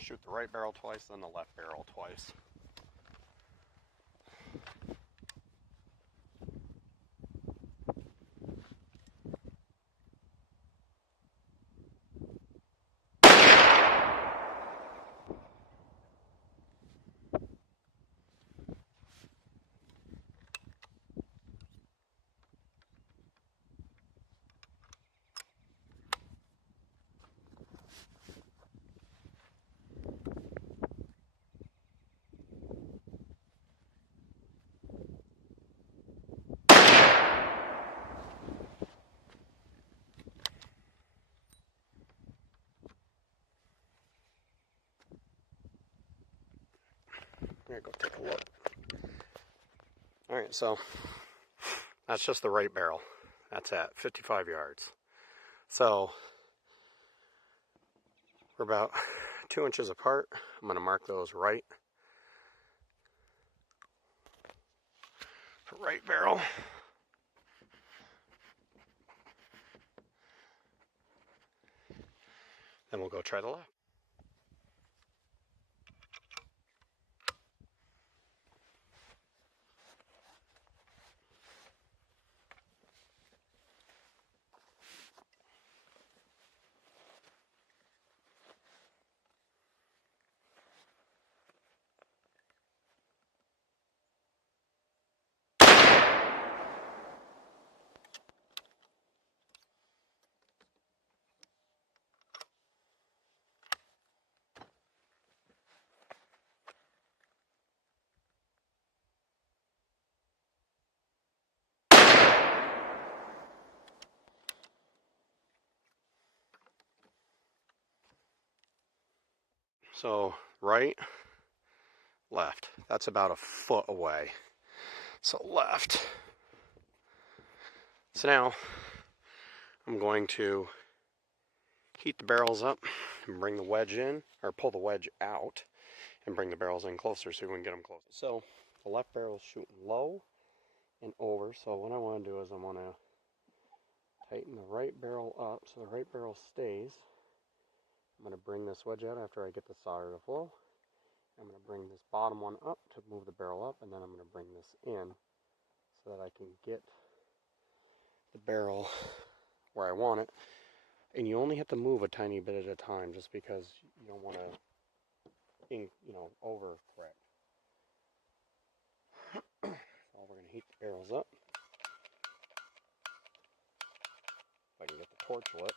to shoot the right barrel twice, then the left barrel twice. I'm gonna go take a look. Alright, so that's just the right barrel. That's at 55 yards. So we're about 2 inches apart. I'm gonna mark those right. The right barrel. Then we'll go try the left. So right, left. That's about a foot away. So left. So now I'm going to heat the barrels up and bring the wedge in, or pull the wedge out and bring the barrels in closer so we can get them closer. So the left barrel is shooting low and over. So what I want to do is I want to tighten the right barrel up so the right barrel stays. I'm going to bring this wedge out after I get the solder to flow. I'm going to bring this bottom one up to move the barrel up, and then I'm going to bring this in so that I can get the barrel where I want it. And you only have to move a tiny bit at a time just because you don't want to, overcorrect. So we're going to heat the barrels up. If I can get the torch lit.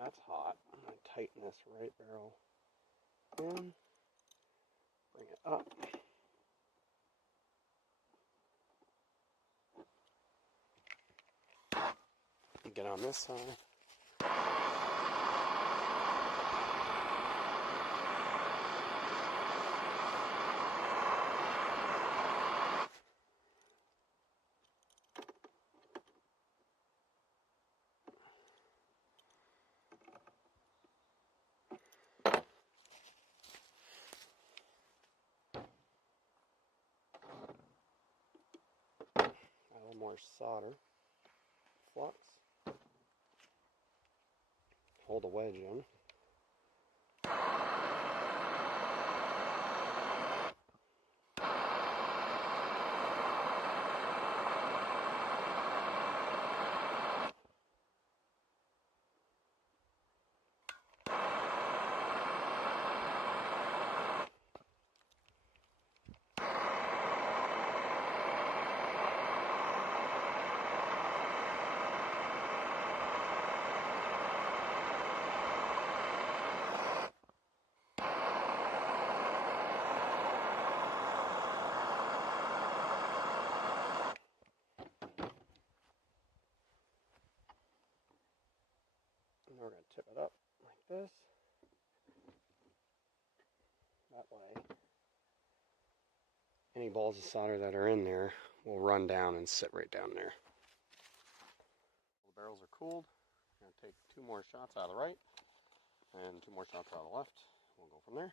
That's hot. I'm going to tighten this right barrel in, bring it up. Get on this side. A little more solder, flux, hold the wedge in. we're going to tip it up like this. That way, any balls of solder that are in there will run down and sit right down there. The barrels are cooled. I'm going to take 2 more shots out of the right and 2 more shots out of the left. We'll go from there.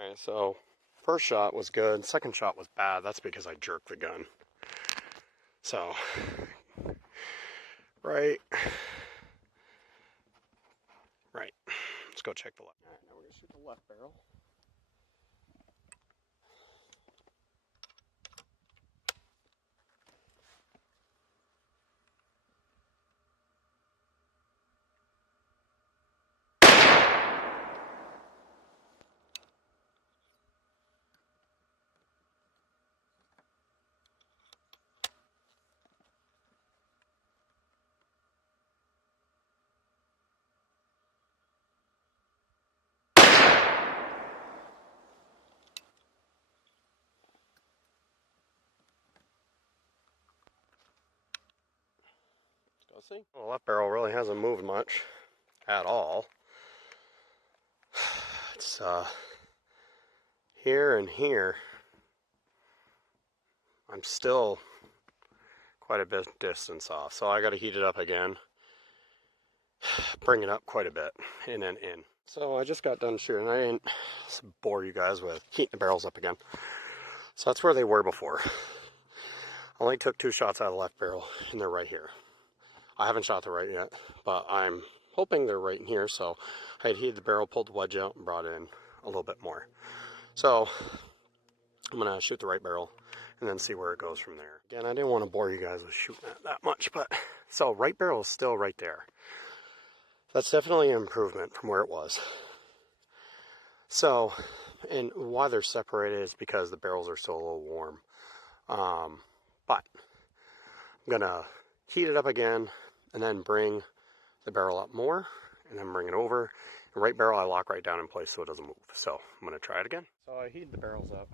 Alright, so first shot was good, second shot was bad. That's because I jerked the gun. So, right. Let's go check the left. Alright, now we're going to shoot the left barrel. Let's go see. Well, the left barrel really hasn't moved much at all. It's here and here. I'm still quite a bit distance off, so I got to heat it up again, bring it up quite a bit, and then in. So I just got done shooting. I didn't bore you guys with heating the barrels up again. So that's where they were before. I only took 2 shots out of the left barrel, and they're right here. I haven't shot the right yet, but I'm hoping they're right in here. So I had heated the barrel, pulled the wedge out, and brought in a little bit more. So I'm going to shoot the right barrel and then see where it goes from there. Again, I didn't want to bore you guys with shooting that much, but so right barrel is still right there. That's definitely an improvement from where it was. So, and why they're separated is because the barrels are still a little warm. But I'm going to heat it up again and then bring the barrel up more and then bring it over. The right barrel I lock right down in place so it doesn't move. So I'm going to try it again. So I heat the barrels up.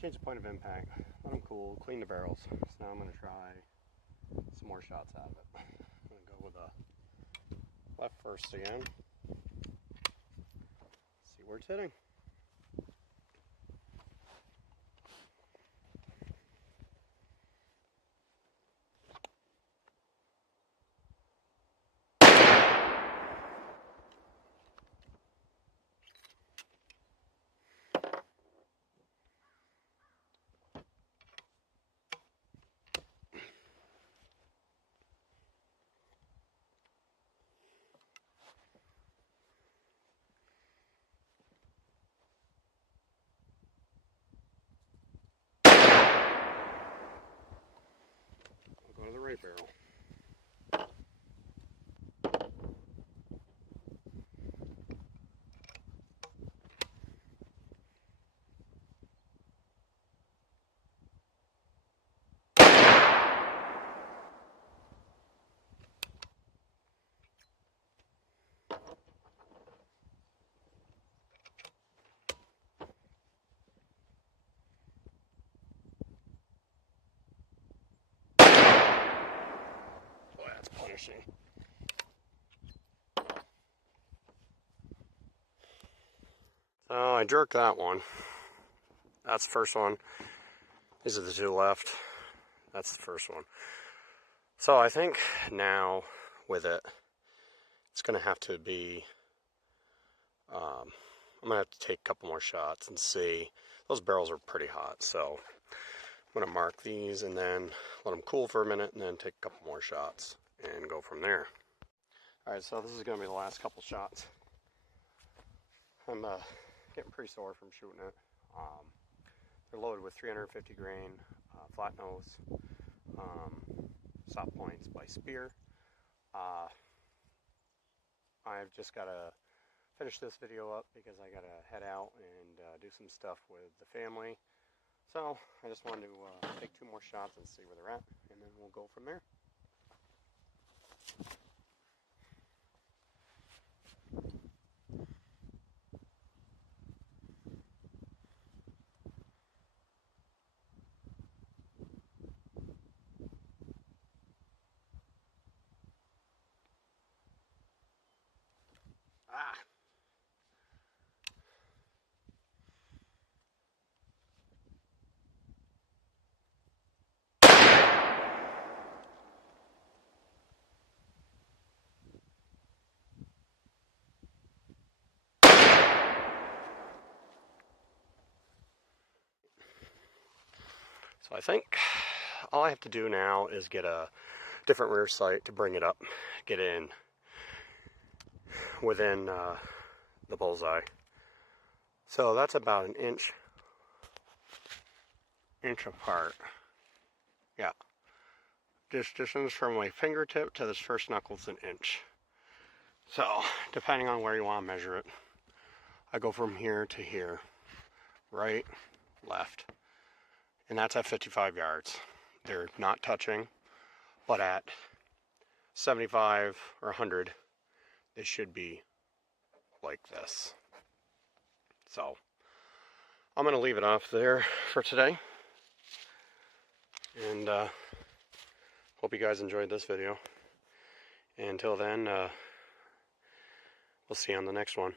Change the point of impact, let them cool, clean the barrels. So now I'm going to try some more shots out of it. I'm going to go with the left first again. See where it's hitting. I'll go to the right barrel. Boy, that's punishing. So I jerked that one. That's the first one. These are the 2 left. That's the first one. So I think now with it, it's going to have to be I'm going to have to take a couple more shots and see. Those barrels are pretty hot, so I'm going to mark these and then let them cool for a minute and then take a couple more shots and go from there. Alright, so this is going to be the last couple shots. I'm getting pretty sore from shooting it. They're loaded with 350 grain flat nose soft points by Spear. I've just got to finish this video up because I got to head out and do some stuff with the family. So I just wanted to take 2 more shots and see where they're at, and then we'll go from there. Ah! So I think all I have to do now is get a different rear sight to bring it up, get in within the bullseye. So that's about an inch apart. Yeah, this distance from my fingertip to this first knuckle is an inch. So depending on where you want to measure it, I go from here to here, right, left, and that's at 55 yards. They're not touching, but at 75 or 100, they should be like this. So I'm going to leave it off there for today, and hope you guys enjoyed this video. And until then, we'll see you on the next one.